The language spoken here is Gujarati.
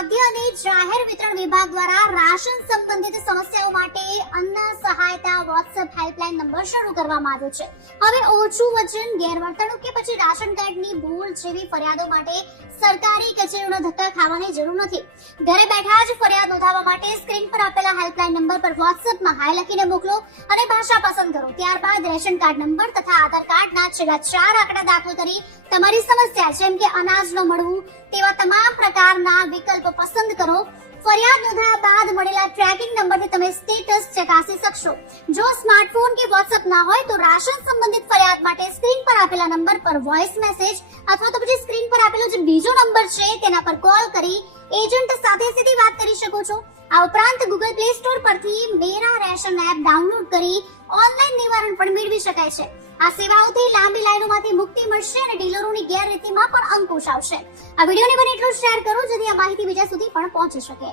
ખાદ્ય અને જાહેર વિતરણ વિભાગ દ્વારા રાશન સંબંધિત સમસ્યાઓ માટે અન્ન સહાયતા વોટ્સએપ હેલ્પલાઇન નંબર શરૂ કરવામાં આવ્યો છે। હવે ઓછું વજન, ગેરવર્તણૂક કે પછી રાશન કાર્ડની ભૂલ જેવી ફરિયાદો માટે સરકારી કચેરીઓના ધક્કા ખાવાની જરૂર નથી। ઘરે બેઠા જ ફરિયાદ નોંધાવવા માટે સ્ક્રીન પર આપેલા હેલ્પલાઇન નંબર પર વોટ્સએપમાં હાય લખીને મોકલો અને ભાષા પસંદ કરો। ત્યારબાદ રેશન કાર્ડ નંબર તથા આધાર કાર્ડના છેલ્લા 4 આંકડા દાખલ કરી તમારી સમસ્યા જેમ કે અનાજ ન મળવું તેવા તમામ પ્રકારના વિકલ્પ પસંદ કરો। ફરિયાદ નોંધાયા બાદ મળેલા ટ્રેકિંગ નંબરથી તમે સ્ટેટસ ચકાસી શકશો। જો સ્માર્ટફોન કે વોટ્સએપ ના હોય તો રાશન સંબંધિત ફરિયાદ માટે સ્ક્રીન પર આપેલા નંબર પર વોઇસ મેસેજ અથવા તો પછી સ્ક્રીન પર આપેલો જે બીજો નંબર છે તેના પર કોલ કરી એજન્ટ સાથે સીધી વાત કરી શકો છો। આ ઉપરાંત ગૂગલ પ્લે સ્ટોર પરથી મેરા રેશન એપ ડાઉનલોડ કરી ઓનલાઈન નિવારણ પણ મેળવી શકાય છે। આ સેવાઓથી લાંબી લાઈનોમાંથી મુક્તિ મળશે અને ડીલરોની ગેરરીતિમાં પણ અંકુશ આવશે। આ વિડીયોને બને એટલું શેર કરો જેથી આ માહિતી બીજા સુધી પણ પહોંચી શકે।